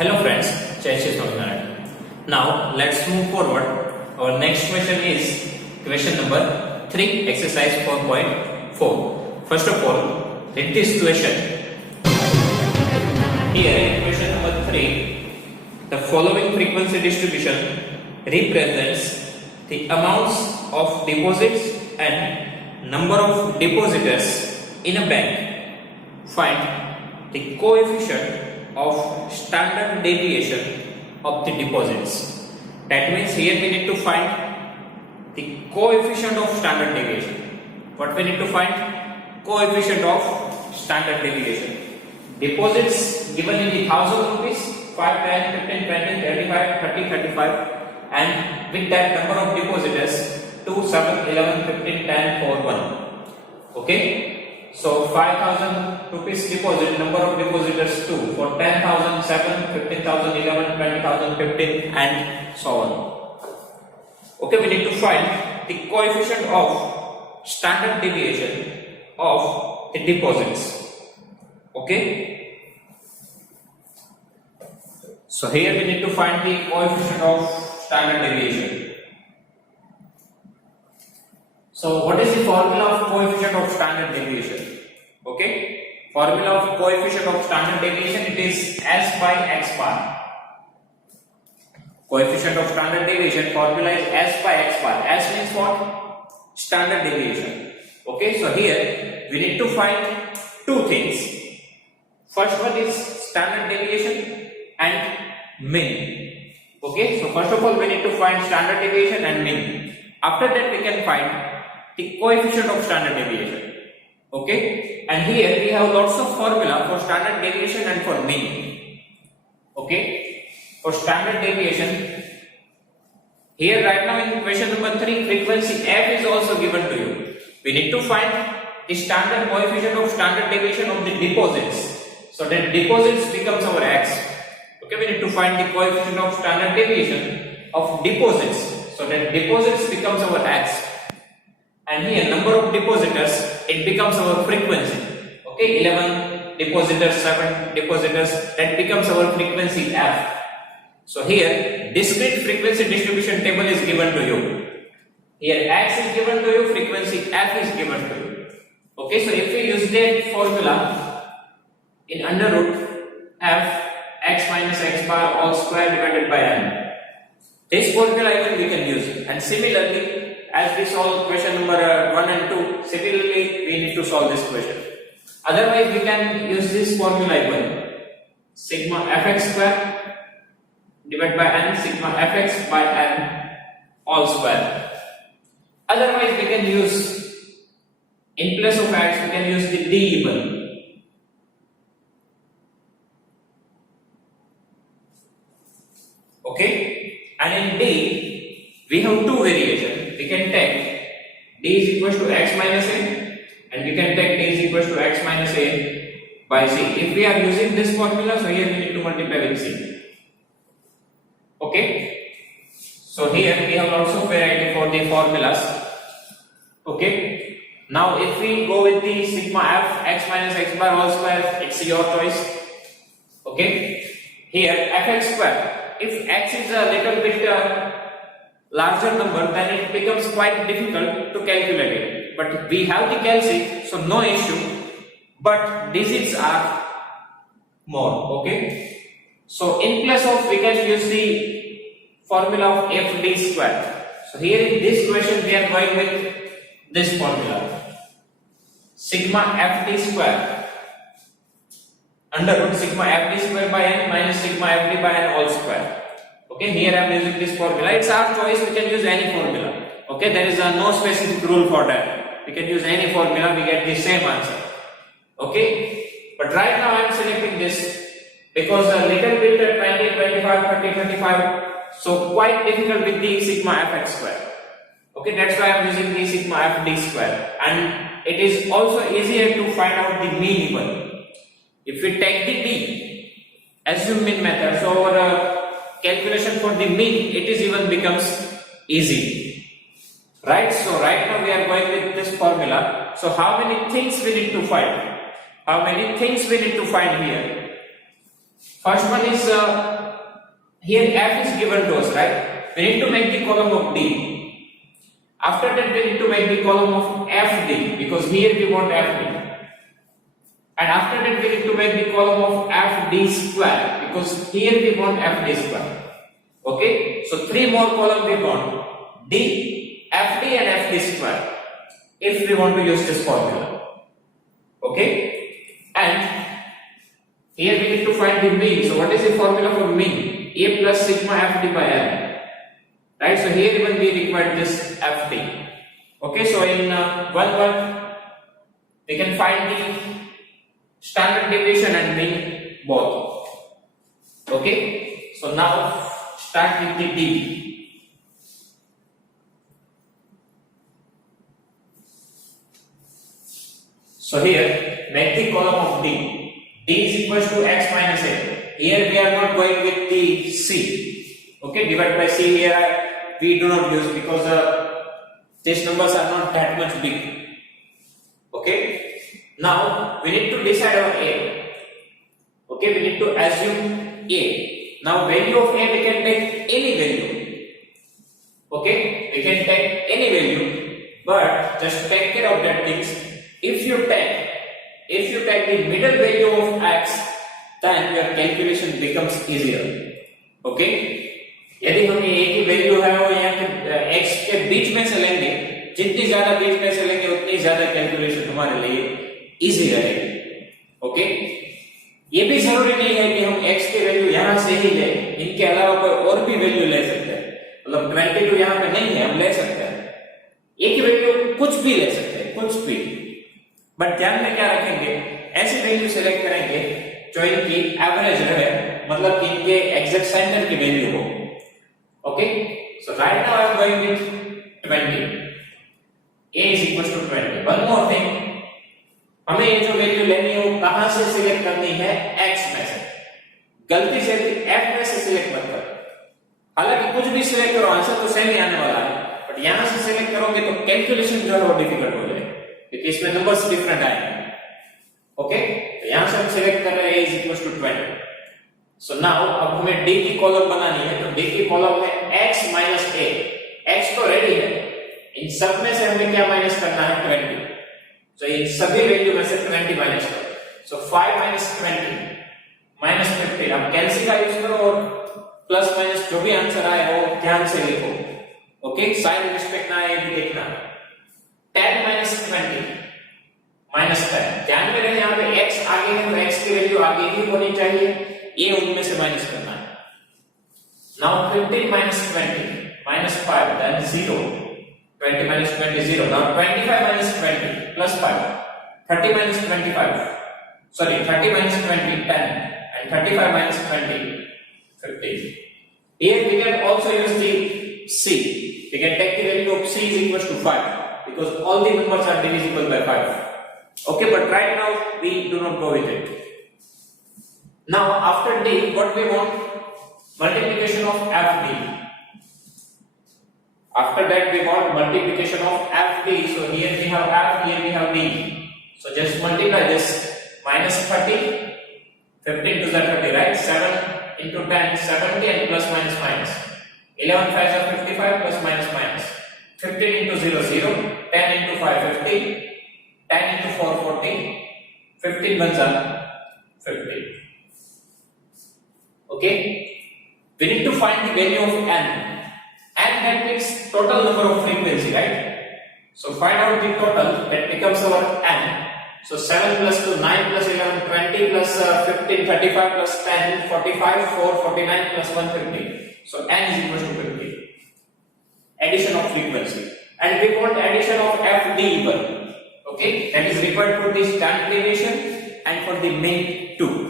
Hello friends, Jai Shri Swaminarayan. Now let's move forward. Our next question is question number 3, exercise 4.4. First of all, read this question. Here in question number 3, the following frequency distribution represents the amounts of deposits and number of depositors in a bank. Find the coefficient of standard deviation of the deposits. That means here we need to find the coefficient of standard deviation. What we need to find? Coefficient of standard deviation. Deposits given in the 1000 rupees, 5, 10, 15, 20, 35, 30, 35, and with that number of depositors 2, 7, 11, 15, 10, 4, 1. Okay. So 5,000 rupees deposit, number of depositors 2, for 10,000 7, 15,000 11, 20,000 15, and so on. Okay, we need to find the coefficient of standard deviation of the deposits. Okay. So here we need to find the coefficient of standard deviation. So what is the formula of coefficient of standard deviation? Okay, formula of coefficient of standard deviation, it is S by X bar. Coefficient of standard deviation formula is S by X bar. S means what? Standard deviation. Okay, so here we need to find two things. First one is standard deviation and mean. Okay, so first of all we need to find standard deviation and mean. After that we can find the coefficient of standard deviation. Okay, and here we have lots of formula for standard deviation and for mean. Okay, for standard deviation, here right now in question number 3, frequency f is also given to you. We need to find the standard coefficient of standard deviation of the deposits. So that deposits becomes our x. Okay, we need to find the coefficient of standard deviation of deposits. So that deposits becomes our x. And here number of depositors, it becomes our frequency. Okay, 11 depositors, 7 depositors, that becomes our frequency f. So here discrete frequency distribution table is given to you. Here x is given to you, frequency f is given to you. Okay, so if we use that formula in under root f x minus x bar all square divided by n, this formula even we can use. And similarly, as we solve question number 1 and 2, similarly we need to solve this question. Otherwise we can use this formula even. Sigma fx square divided by n, sigma fx by n all square. Otherwise we can use, in place of x we can use the d even. Okay, and in d we have two variations. We can take d is equals to x minus a, and we can take d is equals to x minus a by c. If we are using this formula, so here we need to multiply with c. Okay, so here we have lots of variety for the formulas. Okay, now if we go with the sigma f x minus x bar whole square, it's your choice. Okay, here fx square, if x is a little bit larger number, then it becomes quite difficult to calculate it. But we have the calci, so no issue. But digits are more. Okay, so in place of, we can use the formula of fd square. So here in this question we are going with this formula, sigma fd square under root sigma fd square by n minus sigma fd by n all square. Okay, here I am using this formula. It's our choice, we can use any formula. Okay, there is no specific rule for that. We can use any formula, we get the same answer. Okay, but right now I am selecting this because a little bit 20, 25, 30, 35, so quite difficult with the sigma fx square. Okay, that's why I am using the sigma fd square, and it is also easier to find out the mean even. If we take the d, assume mean method, so our calculation for the mean, it is even becomes easy, right? So right now we are going with this formula. So how many things we need to find? How many things we need to find here? First one is here F is given to us, right? We need to make the column of D. After that, we need to make the column of FD because here we want FD. And after that, we need to make the column of FD square because here we want FD square. Okay, so three more columns we want: D, FD, and FD square. If we want to use this formula, okay, and here we need to find the mean. So what is the formula for mean? A plus sigma FD by L. Right, so here even we require this FD. Okay, so in one word we can find the standard deviation and mean both. Okay, so now start with the D. So here make the column of D. D is equals to x minus a. Here we are not going with the C. Okay, divide by C here we do not use because these numbers are not that much big. Okay, now we need to decide on A. Okay, we need to assume A. Now value of A we can take any value. Okay, we can take any value, but just take care of that things. If you take the middle value of x, then your calculation becomes easier. Okay, यदि हम a की value है वो यहाँ पे x के बीच में से लेंगे, जितनी ज्यादा बीच में से लेंगे उतनी ज्यादा कैलकुलेशन हमारे लिए इजी रहेगी. ओके, ये भी जरूरी नहीं है कि हम x की वैल्यू यहाँ से ही लें, इनके अलावा कोई और भी वैल्यू ले सकते हैं. मतलब 22 यहाँ पे नहीं है, हम ले सकते हैं a की वैल्यू कुछ भी ले सकते हैं, कुछ भी. बट ध्यान में क्या रखेंगे, ऐसी वैल्यू सेलेक्ट करेंगे जो इनकी एवरेज रहे, मतलब इनके एग्जैक्ट सेंटर की वैल्यू हो. Okay, so right now I am going with 20. A is equals to 20. One more thing, हमें ये जो वैल्यू लेनी है वो कहां से सिलेक्ट करनी है? x में से. गलती से भी f में से सिलेक्ट मत करो. हालांकि कुछ भी सिलेक्ट करो आंसर तो सेम ही आने वाला है, बट यहां से सिलेक्ट करोगे तो कैलकुलेशन जो है वो डिफिकल्ट हो जाएगा क्योंकि इसमें नंबर्स डिफरेंट आएंगे. ओके, तो यहां से हम सिलेक्ट कर रहे हैं a is equals to 20. So now अब हमें D की कॉलम बनानी है, तो D की कॉलम है x minus a. x तो रेडी है, इन सब में से हमें क्या माइनस करना है? 20. तो इन सभी वैल्यू में से 20 माइनस करो. So 5 minus 20 minus 15. अब कैंसिल का यूज करो और प्लस माइनस जो भी आंसर आए वो ध्यान से लिखो. ओके, साइन मिस्टेक ना आए ये भी देखना. 10 minus 20 minus 10. ध्यान में रहे यहाँ पे x आगे है तो x की वैल्यू आगे ही होनी चाहिए, ये उनमें से माइनस करना है. Now 15 minus 20 minus 5 then 0. 20 minus 20 0. Now 25 minus 20 plus 5. 30 minus 25. Sorry, 30 minus 20 10 and 35 minus 20 15. Here we can also use the c. We can take the value of c is equals to 5 because all the numbers are divisible by 5. Okay, but right now we do not go with it. Now after D, what we want? Multiplication of FD. After that we want multiplication of FD. So here we have F, here we have D. So just multiply this. Minus 30, 15 to the 30, right? 7 into 10, 70 and plus minus minus. 11 5s are 55 plus minus minus. 15 into 0, 0. 10 into 5, 50. 10 into 4, 40. 15 ones are 50. Okay, we need to find the value of n. N that means total number of frequency, right? So find out the total, that becomes our n. So 7 plus 2, 9 plus 11, 20 plus 15, 35 plus 10, 45, 4, 49 plus 150. So n is equal to 50. Addition of frequency. And we want addition of FD even. Okay, that is required for the standard deviation and for the mean too.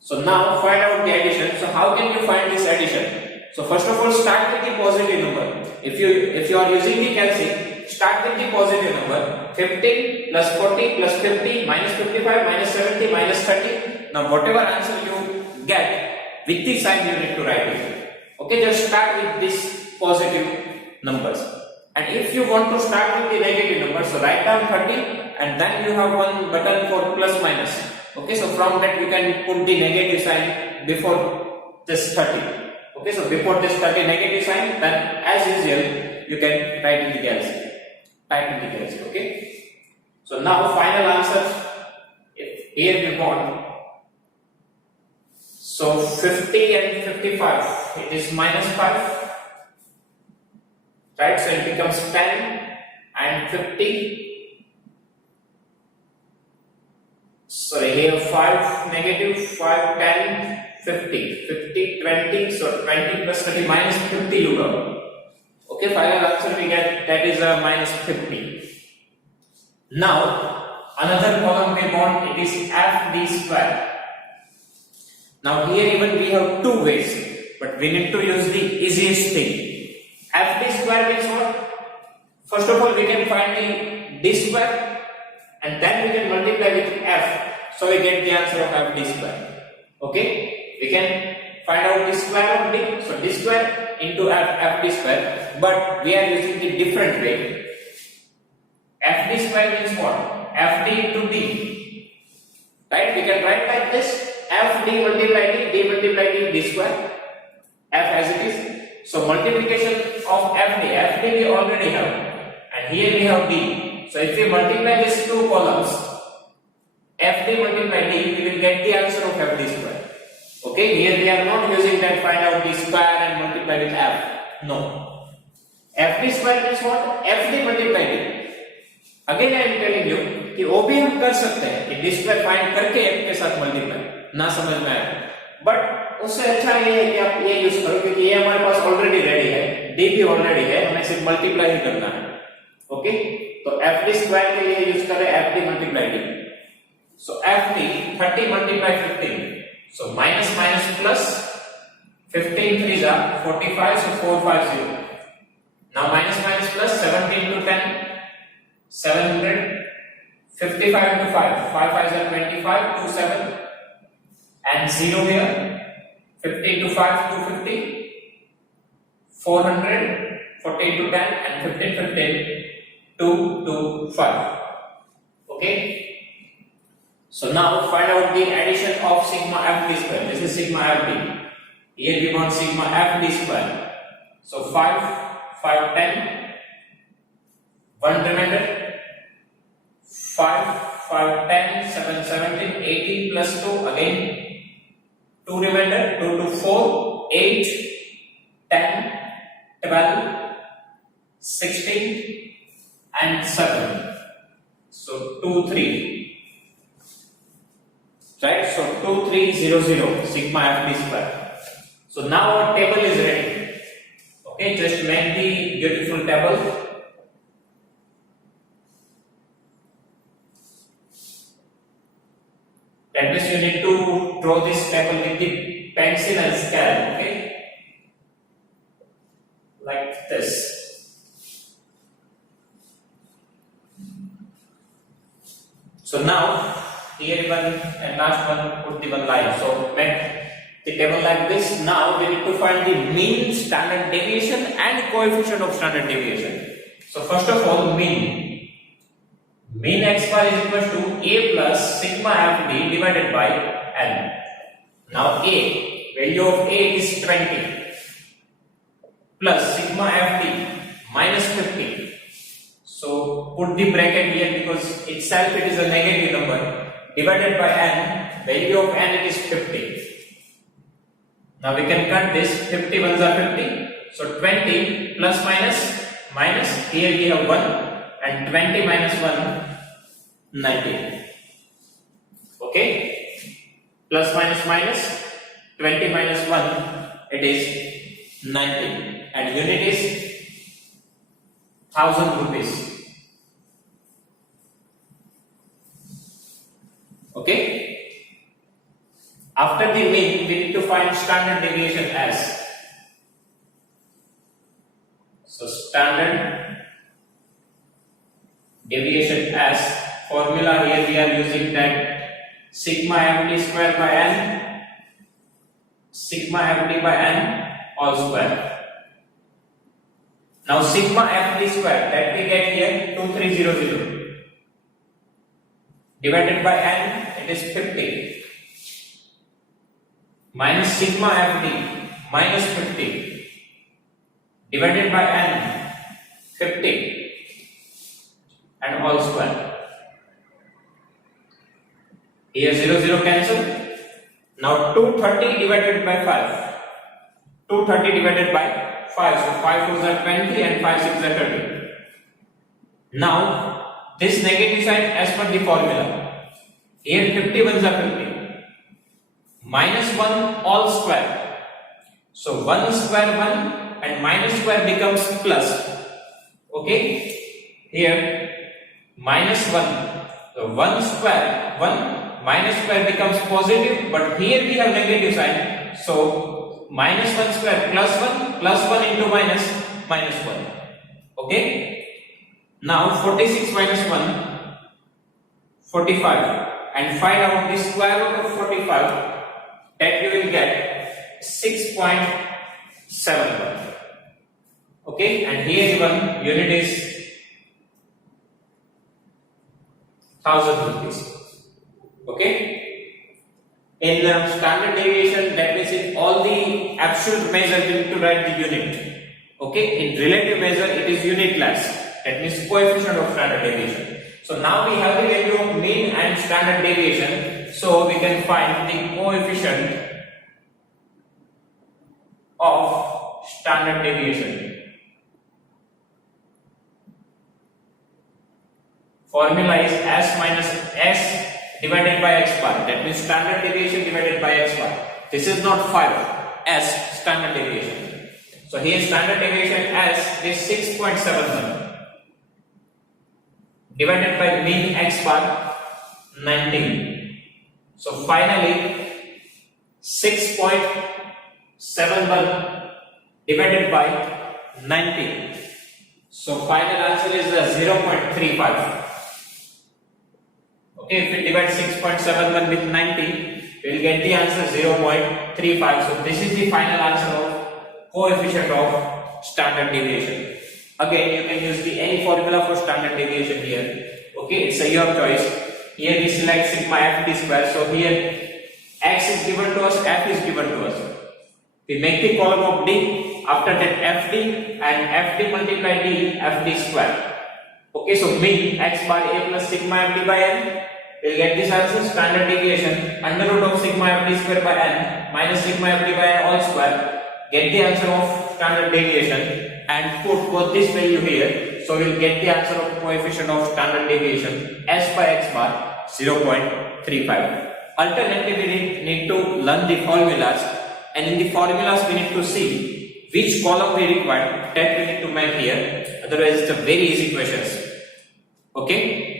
So now find out the addition. So how can you find this addition? So first of all start with the positive number. If you are using the calculation, start with the positive number. 15 plus 40 plus 50 minus 55 minus 70 minus 30. Now whatever answer you get with the sign you need to write it. Okay, just start with this positive numbers. And if you want to start with the negative numbers, so write down 30 and then you have one button for plus minus. Okay, so from that you can put the negative sign before this 30. Okay, so before this 30 negative sign, then as usual you can write in the LCM. Type in the LCM. Okay. So now final answer. If here we want, so 50 and 55, it is minus 5, right? So it becomes 10 and 50. Sorry, here 5 negative, 5, 10, 50, 50, 20. So 20 plus 30 minus 50 you got. Okay, final answer we get, that is a minus 50. Now another column we want, it is FD square. Now here even we have two ways, but we need to use the easiest thing. FD square means what? First of all we can find the D square and then we can multiply with F. So we get the answer of FD square. Okay? We can find out the square of D. So D square into FD square, but we are using the different way. FD square means what? FD into D. Right? We can write like this. FD multiply D multiply D square. F as it is. So multiplication of FD we already have. And here we have D. So if we multiply these two columns, FD multiply D, we will get the answer of FD square. Okay, here we are not using that find out D square and multiply with F. No. FD square means what? FD multiply D. Again I am telling you कि वो भी हम कर सकते हैं कि D square find करके F के साथ मल्टीप्लाई, ना समझ में आए, बट उससे अच्छा ये है कि आप ये यूज करो क्योंकि ये हमारे पास ऑलरेडी रेडी है, डी भी ऑलरेडी है, हमें सिर्फ मल्टीप्लाई ही करना है. ओके, तो एफ डी स्क्वायर के लिए यूज करें f d multiply d. So f d 30 multiply 15, so minus minus plus 15 3 जा 45, so 450. Now minus minus plus 17 to 10, 700. 55 into 5, 5 5 are 25, 2 7, and 0 here, 50 to 5, 250, 400, 40 to 10, and 15 15, 2 to 5. Okay. So now find out the addition of sigma FD square. This is sigma FD. Here we want sigma FD square. So 5, 5, 10, 1 remainder. 5, 5, 10, 7, 17, 18 plus 2, again 2 remainder, 2 to 4, 8, 10, 12, 16, and 7. So 2, 3. Right? So 2, 3, 0, 0, sigma FD square. So now our table is ready. Okay, just make the beautiful table. That means you need to draw this table with the pencil and scale, okay? Like this. So now, here one and last one, put the one line. So make the table like this. Now we need to find the mean, standard deviation and coefficient of standard deviation. So first of all, mean. Mean x bar is equal to a plus sigma fd divided by n. Now a, value of a is 20 plus sigma fd minus 50. So put the bracket here because itself it is a negative number, divided by n, value of n it is 50. Now we can cut this, 50 ones are 50. So 20 plus minus minus, here we have 1. And 20 minus 1, 19. Okay? Plus minus minus, 20 minus 1, it is 19. And unit is 1000 rupees. Okay? After the mean, we need to find standard deviation as. So standard deviation as formula, here we are using that sigma fd square by n, sigma fd by n all square. Now sigma fd square that we get here 2300 divided by n, it is 50 minus sigma FD minus 50 divided by n 50 and all square. Here 0 0 cancel. Now 230 divided by 5. 230 divided by 5. So 5 4s are 20 and 5 6 are 30. Now this negative sign as per the formula. Here 51s are 50. Minus 1 all square. So 1 square 1 and minus square becomes plus. Okay. Here minus 1. So 1 square 1 minus square becomes positive, but here we have negative sign. So minus 1 square plus 1 into minus 1. Okay. Now 46 minus 1 45 and find out the square root of 45. That you will get 6.71. Okay, and here given unit is 1000 rupees. Okay, in standard deviation, that means in all the absolute measure we need to write the unit. Okay, in relative measure it is unitless. That means coefficient of standard deviation. So now we have the value of mean and standard deviation. So we can find the coefficient of standard deviation. Formula is S minus S divided by x bar. That means standard deviation divided by x bar. This is not 5. S standard deviation. So here standard deviation S is 6.71 divided by mean x bar 19. So finally 6.71 divided by 19. So final answer is 0.35. Okay, if we divide 6.71 with 90, we will get the answer 0.35. So this is the final answer of coefficient of standard deviation. Again, you can use the any formula for standard deviation here. Okay, it's your choice. Here we select sigma FD square. So here x is given to us, f is given to us. We make the column of D. After that FD and FD multiply D, FD square. Okay, so mean x bar a plus sigma FD by n. We'll get this answer standard deviation under root of sigma FD square by n minus sigma FD by n all square. Get the answer of standard deviation and put both this value here. So we'll get the answer of coefficient of standard deviation S by x bar 0.35. Alternatively, we need to learn the formulas, and in the formulas we need to see which column we require. That we need to make here. Otherwise, it's a very easy questions. Okay.